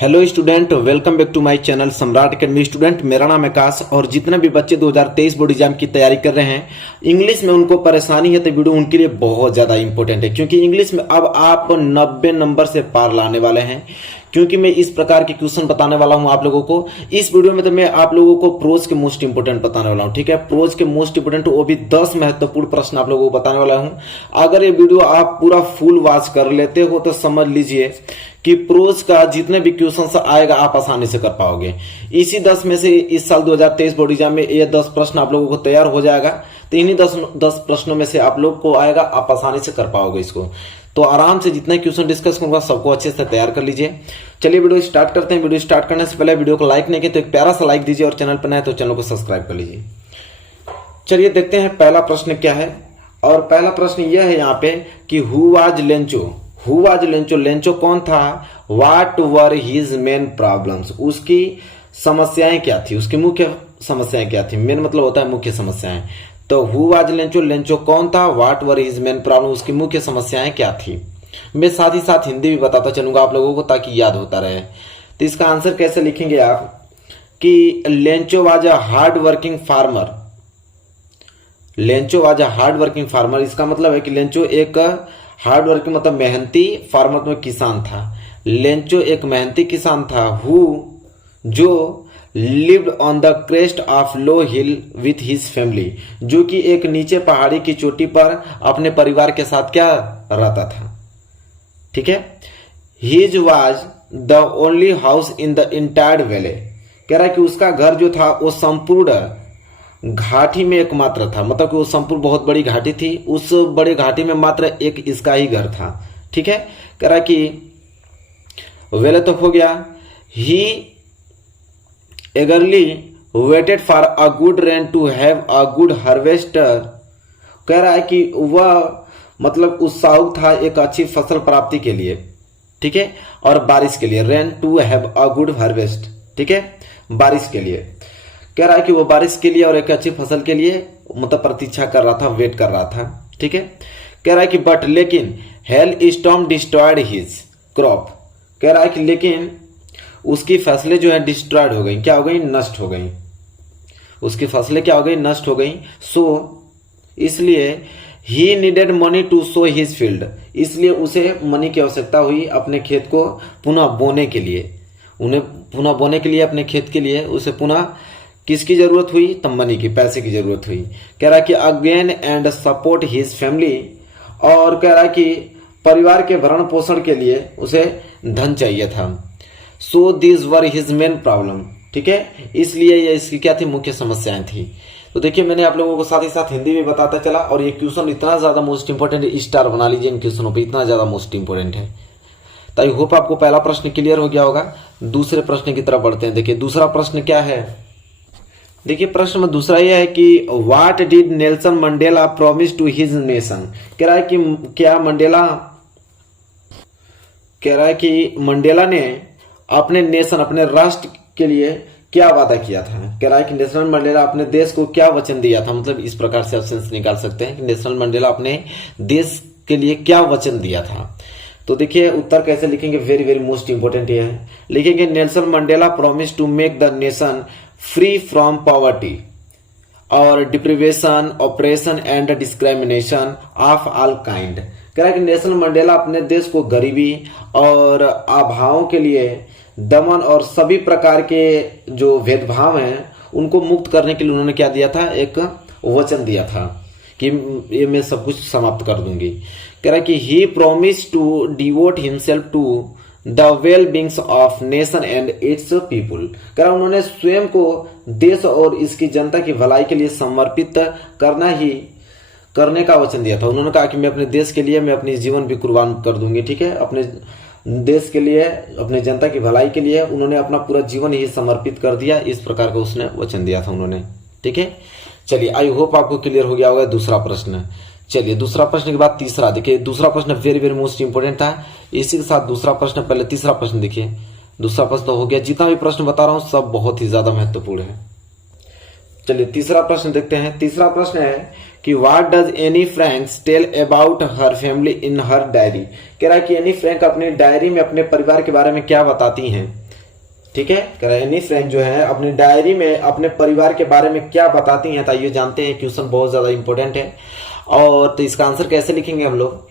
Hello student, welcome back to my channel Samrat Academy. Student, मेरा नाम है आकाश और जितने भी बच्चे 2023 बोर्ड एग्जाम की तैयारी कर रहे हैं, इंग्लिश में उनको परेशानी है तो वीडियो उनके लिए बहुत ज्यादा इंपॉर्टेंट है, क्योंकि इंग्लिश में अब आप 90 नंबर से पार लाने वाले हैं। क्योंकि मैं इस प्रकार के क्वेश्चन बताने वाला हूं आप लोगों को इस वीडियो में। तो मैं आप लोगों को प्रोज के मोस्ट इंपोर्टेंट बताने वाला हूं, ठीक है। प्रोज के मोस्ट इंपोर्टेंट, वो भी 10 महत्वपूर्ण प्रश्न आप लोगों को बताने वाला हूं। अगर ये वीडियो आप पूरा फुल वॉच कर लेते हो तो समझ लीजिए कि प्रोज का जितने भी क्वेश्चन आएगा आप आसानी से कर पाओगे। इसी 10 में से इस साल 2023 बोर्ड एग्जाम में ये 10 प्रश्न आप लोगों को तैयार हो जाएगा। तो इन्हीं 10 प्रश्नों में से आप लोग को आएगा, आप आसानी से कर पाओगे इसको। तो आराम से जितने क्वेश्चन डिस्कस करूंगा सबको अच्छे से तैयार कर लीजिए। चलिए वीडियो स्टार्ट करते हैं। वीडियो स्टार्ट करने से पहले वीडियो को लाइक नहीं किया तो एक प्यारा सा लाइक दीजिए और चैनल पर नए हैं तो चैनल को सब्सक्राइब कर लीजिए। चलिए देखते हैं पहला प्रश्न क्या है। और पहला प्रश्न यह है यहाँ पे कि who was Lencho. Who was Lencho, Lencho कौन था। What were his main problems, उसकी समस्याएं क्या थी, उसकी मुख्य समस्याएं क्या थी। मेन मतलब होता है मुख्य समस्याएं। तो हु वाज लेंचो, लेंचो कौन था। What were his main problem, उसकी मुख्य समस्याएं क्या थी। मैं साथ ही साथ हिंदी भी बताता चलूंगा आप लोगों को ताकि याद होता रहे। तो इसका आंसर कैसे लिखेंगे आप कि Lencho was a hard working farmer. Lencho was a hard working farmer, इसका मतलब है कि लेंचो एक हार्ड वर्किंग मतलब मेहनती फार्मर मतलब किसान था। लेंचो एक मेहनती किसान था। हु, जो lived on the crest of low hill with his family, जो कि एक नीचे पहाड़ी की चोटी पर अपने परिवार के साथ क्या रहता था, ठीक है। His was the only house in the entire valley, कह रहा है कि उसका घर जो था वो संपूर्ण घाटी में एकमात्र था। मतलब कि वो संपूर्ण बहुत बड़ी घाटी थी, उस बड़े घाटी में मात्र एक इसका ही घर था, ठीक है। कह रहा है कि वेले तो हो गया। ही eagerly waited for a good rain to have a good harvest। कह रहा है कि वह मतलब उत्साहित था एक अच्छी फसल प्राप्ति के लिए, ठीक है, और बारिश के लिए। Rain to have a good harvest, ठीक है, बारिश के लिए। कह रहा है कि वो बारिश के लिए और एक अच्छी फसल के लिए मतलब प्रतीक्षा कर रहा था, वेट कर रहा था, ठीक है। कह रहा है कि बट लेकिन hello storm destroyed his crop. कह रहा है कि लेकिन उसकी फसलें जो है डिस्ट्रॉयड हो गई, क्या हो गई, नष्ट हो गई। उसकी फसलें क्या हो गई, नष्ट हो गई। सो इसलिए he needed money to sow his field, इसलिए उसे मनी की आवश्यकता हुई अपने खेत को पुनः बोने के लिए। उन्हें पुनः बोने के लिए अपने खेत के लिए उसे पुनः किसकी जरूरत हुई, तब मनी की, पैसे की जरूरत हुई। कह रहा कि again and support his family, और कह रहा कि परिवार के भरण पोषण के लिए उसे धन चाहिए था। So this were his main problem, ठीक है, इसलिए ये इसकी क्या थी, मुख्य समस्याएं थी। तो देखिए मैंने आप लोगों को साथ ही साथ हिंदी में बताता चला। और ये क्वेश्चन इतना ज्यादा मोस्ट इंपोर्टेंट है, स्टार बना लीजिए इन क्वेश्चनों पे, इतना ज्यादा मोस्ट इंपोर्टेंट है। तो आई होप आपको पहला प्रश्न क्लियर हो गया होगा। दूसरे प्रश्न की तरफ बढ़ते हैं। देखिए दूसरा प्रश्न क्या है। देखिए प्रश्न में दूसरा यह है कि what did Nelson Mandela promise to his nation. कह रहा है कि क्या मंडेला, कह रहा है कि मंडेला ने अपने नेशन, अपने राष्ट्र के लिए क्या वादा किया था। कह रहा है कि नेशनल मंडेला अपने देश को क्या वचन दिया था। मतलब इस प्रकार से ऑप्शन निकाल सकते हैं कि नेशनल मंडेला अपने देश के लिए क्या वचन दिया था। तो देखिए उत्तर कैसे लिखेंगे, वेरी वेरी मोस्ट इंपोर्टेंट ये है। लिखेंगे Nelson Mandela promise to make the nation free from poverty और deprivation, operation and discrimination of all kind. कह रहा है कि नेल्सन मंडेला अपने देश को गरीबी और अभावों के लिए, दमन और सभी प्रकार के जो भेदभाव हैं उनको मुक्त करने के लिए उन्होंने क्या दिया था, एक वचन दिया था कि ये मैं सब कुछ समाप्त कर दूंगी। कह रहा है कि he promise to devote himself to the well beings of nation and its people. कह रहा उन्होंने स्वयं को देश और इसकी जनता की भलाई के लिए समर्पित करने का वचन दिया था। उन्होंने कहा कि मैं अपने देश के लिए मैं अपनी जीवन भी कुर्बान कर दूंगी, ठीक है, अपने देश के लिए, अपने जनता की भलाई के लिए उन्होंने अपना पूरा जीवन ही समर्पित कर दिया। इस प्रकार का उसने वचन दिया था उन्होंने, ठीक है। चलिए आई होप आपको क्लियर हो गया होगा दूसरा प्रश्न। चलिए दूसरा प्रश्न के बाद तीसरा। देखिए दूसरा प्रश्न वेरी वेरी मोस्ट इंपोर्टेंट था। इसी के साथ दूसरा प्रश्न, पहले तीसरा प्रश्न देखिए। दूसरा प्रश्न तो हो गया, जितना भी प्रश्न बता रहा हूं सब बहुत ही ज्यादा महत्वपूर्ण है। चलिए तीसरा प्रश्न देखते हैं। तीसरा प्रश्न है कि what does Anne Frank tell about her family in her diary. कह रहा है कि एनी फ्रैंक अपनी डायरी में अपने परिवार के बारे में क्या बताती हैं। ठीक है। कह रहा है एनी फ्रैंक जो है अपनी डायरी में अपने परिवार के बारे में क्या बताती हैं, तो ये जानते हैं क्वेश्चन बहुत ज्यादा इंपॉर्टेंट है। और तो इसका आंसर कैसे लिखेंगे हम लोग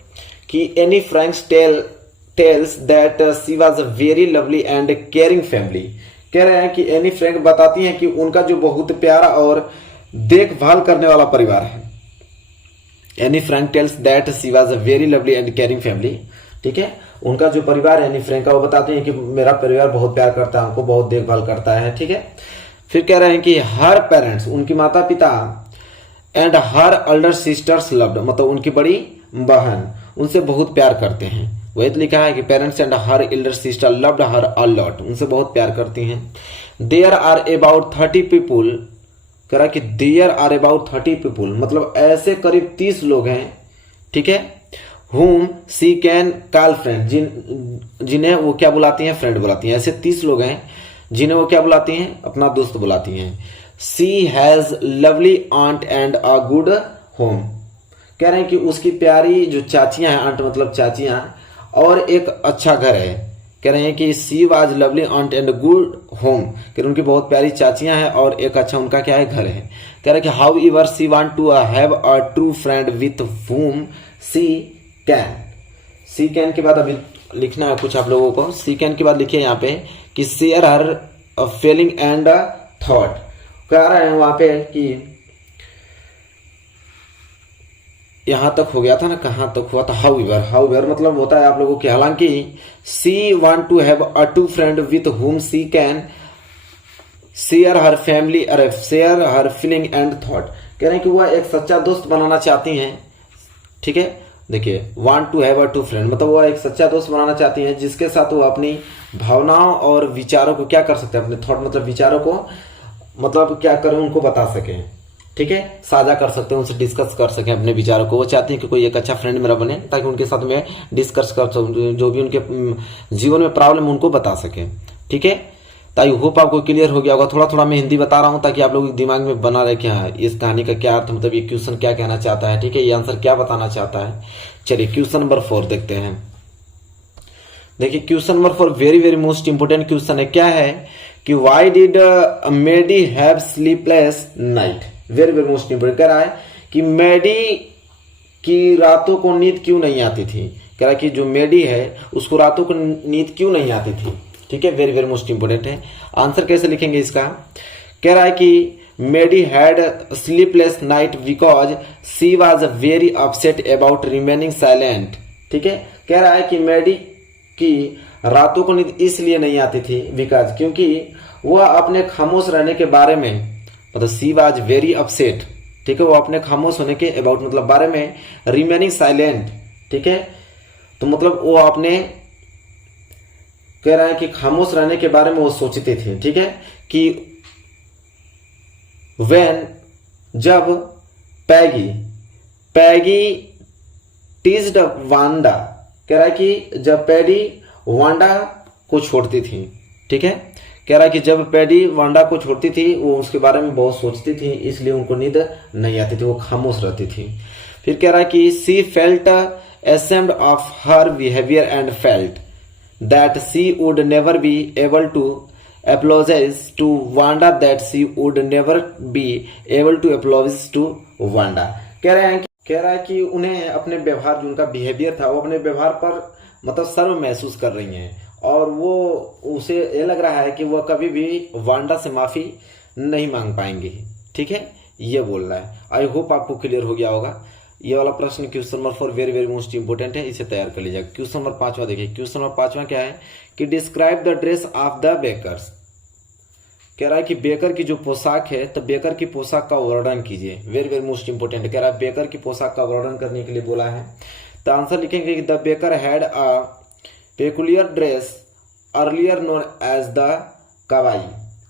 कि Anne Frank's tells that she was a very lovely and caring family. कह रहे हैं कि एनी फ्रैंक बताती हैं कि उनका जो बहुत प्यारा और देखभाल करने वाला परिवार है। Anne Frank tells that she was a very lovely and caring family. ठीक है, उनका जो परिवार है एनी फ्रैंक का, वो बताते हैं कि मेरा परिवार बहुत प्यार करता है, हमको बहुत देखभाल करता है। ठीक है, फिर कह रहे हैं कि हर पेरेंट्स, उनकी माता पिता, and her alder sisters loved, मतलब उनकी बड़ी बहन उनसे बहुत प्यार करते हैं। वही तो लिखा है कि parents and her Elder sister loved her a lot, उनसे बहुत प्यार करती हैं। देयर आर अबाउट 30 पीपुल, कह रहा कि देयर आर अबाउट 30 पीपुल, मतलब ऐसे करीब 30 लोग हैं। ठीक है, whom she can call friend, जिन्हें वो क्या बुलाती हैं, फ्रेंड बुलाती हैं। ऐसे 30 लोग हैं जिन्हें वो क्या बुलाती हैं, अपना दोस्त बुलाती हैं। she has lovely aunt and a good home, कह रहे हैं कि उसकी प्यारी जो चाचियां हैं, आंट मतलब चाचियां, और एक अच्छा घर है। कह रहे हैं कि she was lovely aunt and good home, कह रहे उनकी बहुत प्यारी चाचियां हैं और एक अच्छा उनका क्या है, घर है। कह रहे कि however she want to have a true friend with whom she can. She can के बाद अभी लिखना है कुछ आप लोगों को। सी कैन के बाद लिखिए यहाँ पे कि share her feeling and thought. कह रहे हैं वहां पे कि यहां तक हो गया था ना, कहां तक हुआ था, हाउएवर मतलब होता है आप लोगों की, हालांकि she want to have a to friend with whom she can share her family, अरे share her feeling and thought. कह रहे हैं कि वह एक सच्चा दोस्त बनाना चाहती हैं। ठीक है, देखिए want to have a to friend मतलब वह एक सच्चा दोस्त बनाना चाहती हैं जिसके साथ वो अपनी भावनाओं और विचारों को क्या कर सकते हैं, अपने थॉट मतलब विचारों को मतलब क्या करें, उनको बता सकें। ठीक है, साझा कर सकते हैं, उनसे डिस्कस कर सकें अपने विचारों को। वो चाहती हैं कि कोई एक अच्छा फ्रेंड मेरा बने ताकि उनके साथ में डिस्कस कर सकूं, जो भी उनके जीवन में प्रॉब्लम उनको बता सके। ठीक है, तो आई होप आपको क्लियर हो गया होगा। थोड़ा थोड़ा मैं हिंदी बता रहा हूं ताकि आप लोगों के दिमाग में बना रहे क्या है इस कहानी का क्या अर्थ, मतलब ये क्वेश्चन क्या कहना चाहता है। ठीक है, ये आंसर क्या बताना चाहता है। चलिए क्वेश्चन नंबर 4 देखते हैं। देखिए question number 4 very very most important question है। क्या है कि why did Maddie have sleepless night. Very very most important कह रहा है कि मेडी की रातों को नींद क्यों नहीं आती थी। कह रहा है कि जो मेडी है उसको रातों को नींद क्यों नहीं आती थी। ठीक है, वेरी वेरी मोस्ट इंपोर्टेंट है। आंसर कैसे लिखेंगे इसका। कह रहा है कि Maddie had sleepless night because she was very upset about remaining silent. ठीक है, कह रहा है कि मेडी की रातों को नींद इसलिए नहीं आती थी बिकॉज क्योंकि वह अपने खामोश रहने के बारे में, मतलब सी वॉज वेरी अपसेट। ठीक है, वो अपने खामोश होने के अबाउट मतलब बारे में, रिमेनिंग साइलेंट। ठीक है, तो मतलब वो अपने कह रहा है कि खामोश रहने के बारे में वो सोचती थी। ठीक है, कि व्हेन जब पैगी टीज्ड वांडा, कह रहा है कि जब पैडी वांडा को छोड़ती थी। ठीक है, कह रहा है कि जब पैडी वांडा को छोड़ती थी वो उसके बारे में बहुत सोचती थी, इसलिए उनको नींद नहीं आती थी, वो खामोश रहती थी। फिर कह रहा है कि सी felt ashamed of her behavior and felt that she would never be able to apologize to Wanda, that she would never be able to apologize to Wanda। कह रहा है कि उन्हें अपने व्यवहार, जो उनका बिहेवियर था, वो अपने व्यवहार पर मतलब सर्व महसूस कर रही हैं और वो उसे ये लग रहा है कि वह कभी भी वांडा से माफी नहीं मांग पाएंगी। ठीक है, ये बोल रहा है। आई होप आपको क्लियर हो गया होगा। ये वाला प्रश्न question number 4 very very most important है, इसे तैयार कर लीजिएगा। क्वेश्चन नंबर 5वां देखिए। क्वेश्चन नंबर 5वां क्या है कि describe the dress of the bakers. कह रहा है कि बेकर की जो पोशाक है, तो बेकर की पोशाक का वर्णन कीजिए। वेरी वेरी मोस्ट इंपोर्टेंट, कह रहा है बेकर की पोशाक का वर्णन करने के लिए बोला है। तो आंसर लिखेंगे कि the baker had a peculiar dress earlier known as the kabai.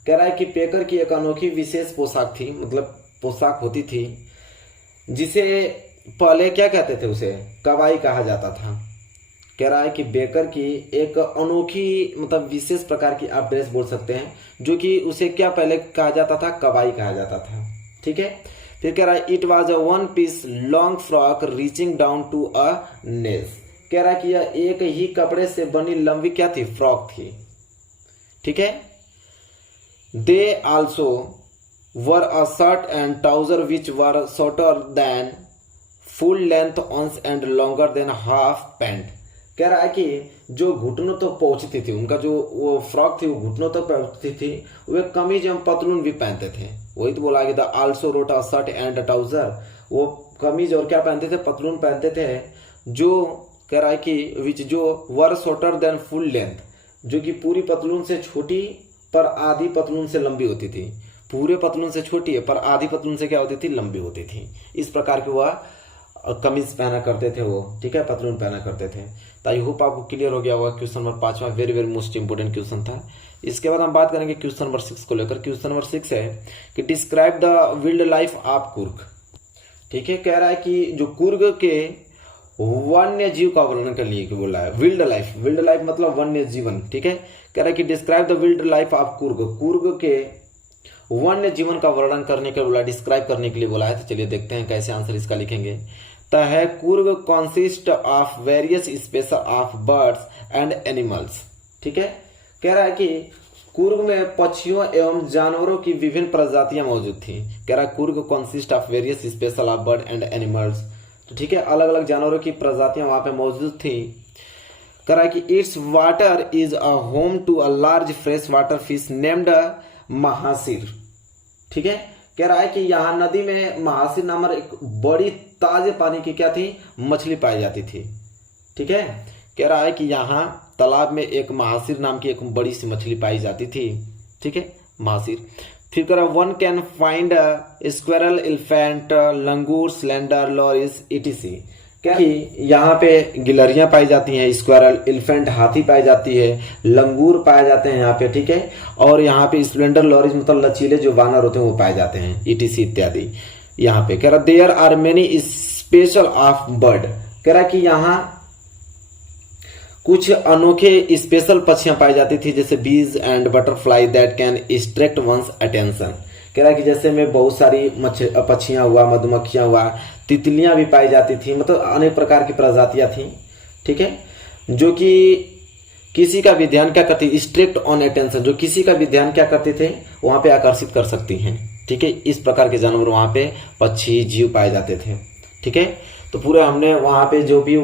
कह रहा है कि बेकर की एक अनोखी विशेष पोशाक थी, मतलब पोशाक होती थी जिसे पहले क्या कहते थे, उसे कवाई कहा जाता था। कह रहा है कि बेकर की एक अनोखी मतलब विशेष प्रकार की आप ड्रेस बोल सकते हैं, जो कि उसे क्या पहले कहा जाता था, कवाई कहा जाता था। ठीक है, फिर कह रहा है it was a 1 piece long frock reaching down to a knees. कह रहा है कि यह एक ही कपड़े से बनी लंबी क्या थी, फ्रॉक थी। ठीक है, they also wore a shirt and trouser which were shorter than full length ones and longer than half pant. कह रहा है कि जो घुटनों तक पहुंचती थी, उनका जो वो फ्रॉक थी वो घुटनों तक पहुंचती थी, वे कमीज एवं पतलून भी पहनते थे। वही तो बोला कि the also wrote a shirt and trouser, वो कमीज और क्या पहनते थे, पतलून पहनते थे, जो कह रहा है कि विच जो वर शॉर्टर देन फुल लेंथ, जो कि पूरी पतलून से छोटी पर आधी पतलून से लंबी होती थी। पूरे पतलून से छोटी है पर आधी पतलून से क्या होती थी, लंबी होती थी। इस प्रकार की वह कमीज पहना करते थे वो, ठीक है, पतलून पहना करते थे। तो आई होप आपको क्लियर हो गया होगा। Question number 5 very very most important question था। इसके बाद हम बात करेंगे क्वेश्चन नंबर 6 को लेकर। क्वेश्चन नंबर 6 है कि describe the wild life of Coorg. ठीक है, कह रहा है कि जो कुर्ग के वन्य जीव का वर्णन करने के लिए बोला है। वाइल्ड लाइफ मतलब वन्य जीवन। ठीक है, कह रहा है कि describe the wild life of Coorg, Coorg के वन्य जीवन का वर्णन करने के लिए बोला, डिस्क्राइब करने के लिए बोला है। तो चलिए देखते हैं कैसे आंसर इसका लिखेंगे। तो है Coorg consist of various species of birds and animals. ठीक है, कह रहा है कि कुर्ग में पक्षियों एवं जानवरों की विभिन्न प्रजातियां मौजूद थी। कह रहा है Coorg consist of various species of bird and animals. तो ठीक है, अलग अलग जानवरों की प्रजातियां वहां पे मौजूद थी। कह रहा है कि its water is a home to a large fresh water fish named mahseer. ठीक है, कह रहा है कि यहाँ नदी में महासिर नामक एक बड़ी ताजे पानी की क्या थी, मछली पाई जाती थी। ठीक है, कह रहा है कि यहाँ तालाब में एक महासिर नाम की एक बड़ी सी मछली पाई जाती थी। ठीक है, महासिर। फिर कह रहा one can find squirrel, elephant, langur, slender, loris etc. क्या कि यहाँ पे गिलहरियां पाई जाती हैं, स्क्वेरल, एलिफेंट हाथी पाई जाती है, लंगूर पाए जाते हैं यहाँ पे। ठीक है, और यहाँ पे स्प्लेंडर, लॉरिस मतलब लचीले जो वानर होते हैं वो पाए जाते हैं, ईटीसी इत्यादि यहाँ पे। कह रहा there are many special of bird. कह रहा कि यहाँ कुछ अनोखे स्पेशल पक्षियां पाई जाती थी, जैसे bees and butterfly that can distract one's attention. कह रहा कि जैसे में बहुत सारी पक्षियां हुआ, मधुमक्खियां हुआ, तितलियां भी पाई जाती थी, मतलब अनेक प्रकार की प्रजातियां थी। ठीक है, जो कि किसी का भी ध्यान क्या करती, डिस्ट्रैक्ट ऑन अटेंशन, जो किसी का भी ध्यान क्या करते थे, वहां पे आकर्षित कर सकती हैं। ठीक है, इस प्रकार के जानवर वहां पे पक्षी जीव पाए जाते थे। ठीक है, तो पूरे हमने वहां पे जो भी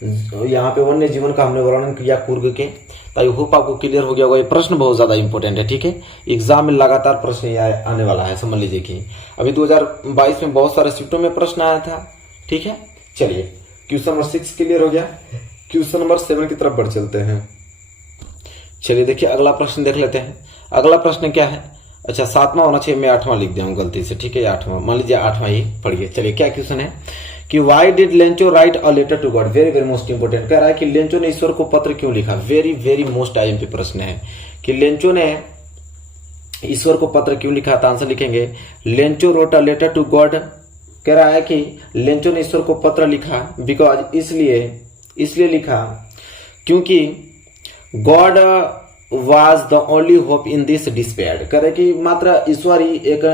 यहाँ पे वन्य जीवन का हमने वर्णन किया कुर्ग के। तो आई होप आपको क्लियर हो गया होगा। ये प्रश्न बहुत ज्यादा इंपॉर्टेंट है। ठीक है, एग्जाम में लगातार प्रश्न आने वाला है, समझ लीजिए कि अभी 2022 में बहुत सारे शिफ्टों में प्रश्न आया था। ठीक है, चलिए क्वेश्चन नंबर 6 क्लियर हो गया। क्वेश्चन नंबर 7 की तरफ बढ़ चलते हैं। चलिए देखिए अगला प्रश्न देख लेते हैं। अगला प्रश्न क्या है, अच्छा 7वां होना चाहिए, मैं 8वां लिख दिया हूं गलती से। ठीक है, 8वां मान लीजिए, 8वां ही पढ़िए। चलिए क्या क्वेश्चन है कि why did Lencho write a letter to God. Very very most important. कह रहा है कि लेंचो ने ईश्वर को पत्र क्यों लिखा। वेरी वेरी मोस्ट आईएमपी प्रश्न है कि लेंचो ने ईश्वर को पत्र क्यों लिखा। तो आंसर लिखेंगे Lencho wrote a letter to God. कह रहा है कि लेंचो ने ईश्वर को पत्र लिखा बिकॉज इसलिए लिखा क्योंकि God was the only hope in this despair. कह रहे कि मात्र ईश्वर ही एक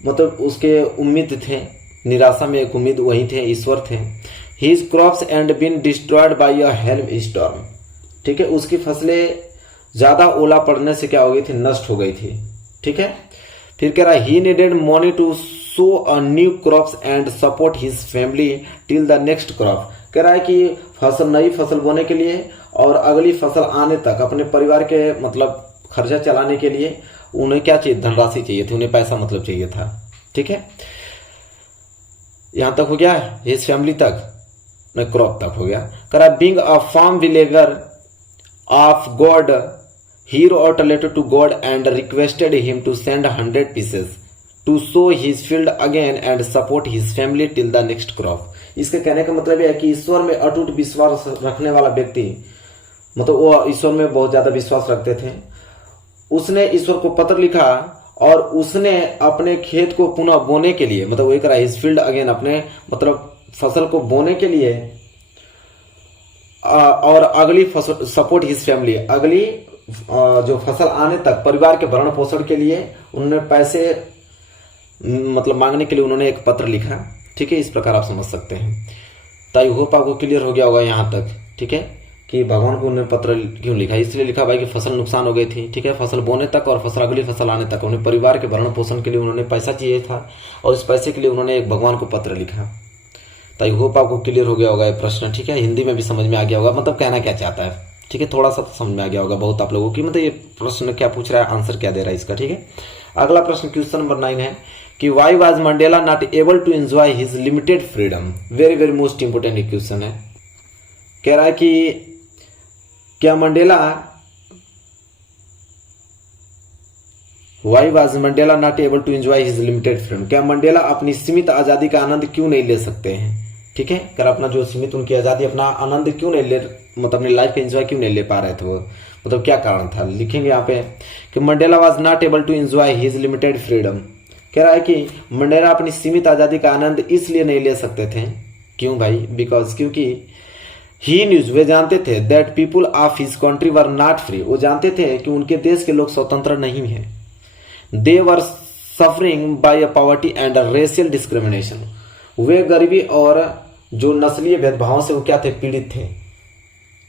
मतलब उसके उम्मीद थे, निराशा में एक उम्मीद वही थे, ईश्वर थे। His crops and been destroyed by a hail storm. ठीक है, उसकी फसलें ज्यादा ओला पड़ने से क्या हो गई थी, नष्ट हो गई थी। ठीक है, फिर कह रहा है he needed money to sow a new crops and support his family till the next crop. कह रहा है कि नई फसल बोने के लिए और अगली फसल आने तक अपने परिवार के मतलब खर्चा चलाने के लिए उन्हें क्या चाहिए, धनराशि चाहिए थी, उन्हें पैसा मतलब चाहिए था। ठीक है, यहां तक हो गया, हिज फैमिली तक, मैं क्रॉप तक हो गया। कह रहा being a firm believer of God he wrote a letter to God and requested him to send 100 pieces to sow his field again and support his family till the next crop। इसके कहने का मतलब यह है कि ईश्वर में अटूट विश्वास रखने वाला व्यक्ति, मतलब वो ईश्वर में बहुत ज्यादा विश्वास रखते थे, उसने ईश्वर को पत्र लिखा और उसने अपने खेत को पुनः बोने के लिए, मतलब वही करा हिज फील्ड अगेन, अपने मतलब फसल को बोने के लिए और अगली फसल सपोर्ट हिज फैमिली, अगली जो फसल आने तक परिवार के भरण पोषण के लिए उन्होंने पैसे मतलब मांगने के लिए उन्होंने एक पत्र लिखा। ठीक है, इस प्रकार आप समझ सकते हैं। तो आई होप आपको क्लियर हो गया होगा यहाँ तक। ठीक है, कि भगवान को उन्होंने पत्र क्यों लिखा, इसलिए लिखा भाई कि फसल नुकसान हो गई थी, ठीक है, फसल बोने तक और फसल अगली फसल आने तक उन्हें परिवार के भरण पोषण के लिए उन्होंने पैसा चाहिए था और इस पैसे के लिए उन्होंने एक भगवान को पत्र लिखा। तो आई होप आपको क्लियर हो गया होगा ये प्रश्न, ठीक है, हिंदी में भी समझ में आ गया होगा, मतलब कहना क्या चाहता है, ठीक है, थोड़ा सा तो समझ में आ गया होगा बहुत आप लोगों की, मतलब ये प्रश्न क्या पूछ रहा है, आंसर क्या दे रहा है इसका, ठीक है। अगला प्रश्न क्वेश्चन नंबर 9 है कि why was Mandela not able to enjoy his limited freedom. Very very most important question है। कह रहा है कि क्या Mandela why was Mandela not able to enjoy his limited freedom, क्या मंडेला अपनी सीमित आजादी का आनंद क्यों नहीं ले सकते हैं, ठीक है, कर अपना जो सीमित उनकी आजादी अपना आनंद क्यों नहीं ले, मतलब अपनी लाइफ का एंजॉय क्यों नहीं ले पा रहे थे वो, मतलब क्या कारण था, लिखेंगे यहाँ पे कि Mandela was not able to enjoy his limited freedom. कह रहा है कि मंडेला अपनी सीमित आजादी का आनंद इसलिए नहीं ले सकते थे, क्यों भाई, बिकॉज क्योंकि ही न्यूज वे जानते थे that people of his country were not free, वो जानते थे कि उनके देश के लोग स्वतंत्र नहीं है। They were suffering by poverty and racial discrimination, वे गरीबी और जो नस्लीय भेदभाव से वो क्या थे, पीड़ित थे,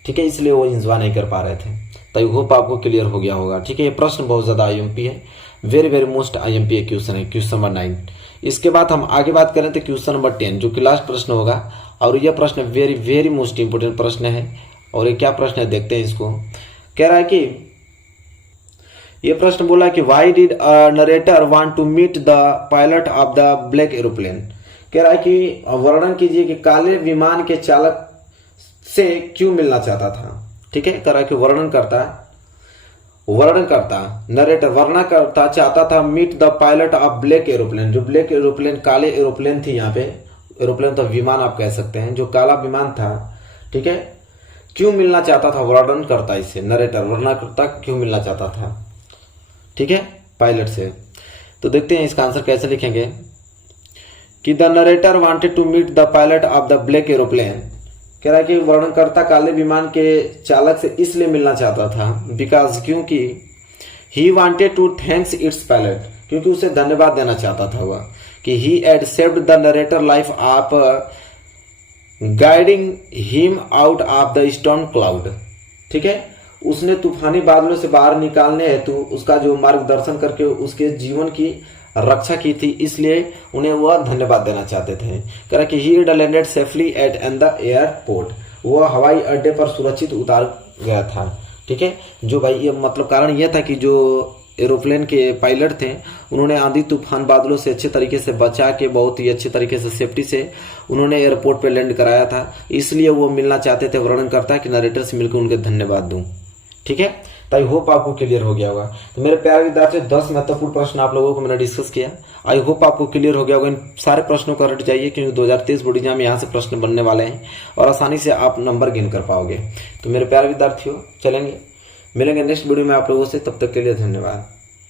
ठीक है, इसलिए वो एंजॉय नहीं कर पा रहे थे। तो आई होप आपको क्लियर हो गया होगा, ठीक है। ये प्रश्न बहुत ज्यादा आईएमपी है, very very most IMP question है, क्वेश्चन नंबर 9। इसके बाद हम आगे बात करें तो क्वेश्चन नंबर 10 जो कि लास्ट प्रश्न होगा, और यह प्रश्न वेरी वेरी मोस्ट इंपोर्टेंट प्रश्न है। और ये क्या प्रश्न है देखते हैं इसको। कह रहा है कि ये प्रश्न बोला कि why did narrator want to meet the pilot of the black aeroplane. कह रहा है कि वर्णन कीजिए कि काले विमान के चालक से क्यों मिलना चाहता था, ठीक है। कह रहा है कि वर्णनकर्ता नरेटर वर्णनकर्ता चाहता था meet the pilot of black aeroplane, जो ब्लैक एरोप्लेन काले एरोप्लेन थी, यहाँ पे एरोप्लेन तो विमान आप कह सकते हैं, जो काला विमान था, ठीक है, क्यों मिलना चाहता था वर्णनकर्ता इससे, नरेटर वर्णनकर्ता क्यों मिलना चाहता था, ठीक है, पायलट से। तो देखते हैं इसका आंसर कैसे लिखेंगे कि the narrator wanted to meet the pilot of the black aeroplane. कह रहा है कि वर्णनकर्ता काले विमान के चालक से इसलिए मिलना चाहता था बिकॉज क्योंकि he wanted to thanks its pilot, क्योंकि उसे धन्यवाद देना चाहता था वह कि he had saved the narrator life of guiding him out of the storm cloud, ठीक है, उसने तूफानी बादलों से बाहर निकालने हेतु उसका जो मार्गदर्शन करके उसके जीवन की रक्षा की थी, इसलिए उन्हें वह धन्यवाद देना चाहते थे। कह रहा कि he landed safely at an the airport, वह हवाई अड्डे पर सुरक्षित उतार गया था, ठीक है। जो भाई ये मतलब कारण यह था कि जो एरोप्लेन के पायलट थे उन्होंने आंधी तूफान बादलों से अच्छे तरीके से बचा के बहुत ही अच्छे तरीके से सेफ्टी से उन्होंने एयरपोर्ट पे लैंड कराया था, इसलिए वो मिलना चाहते थे वर्णनकर्ता कि नरेटर से मिलकर उनके धन्यवाद दूं, ठीक है। तो आई होप आपको क्लियर हो गया होगा। तो मेरे प्यारे विद्यार्थियों 10 महत्वपूर्ण प्रश्न आप लोगों को मैंने डिस्कस किया, आई होप आपको क्लियर हो गया होगा। इन सारे प्रश्नों को रट जाइए क्योंकि 2023 बोर्ड एग्जाम यहाँ से प्रश्न बनने वाले हैं और आसानी से आप नंबर गेन कर पाओगे। तो मेरे प्यारे विद्यार्थियों मिलेंगे नेक्स्ट वीडियो में आप लोगों से, तब तक के लिए धन्यवाद।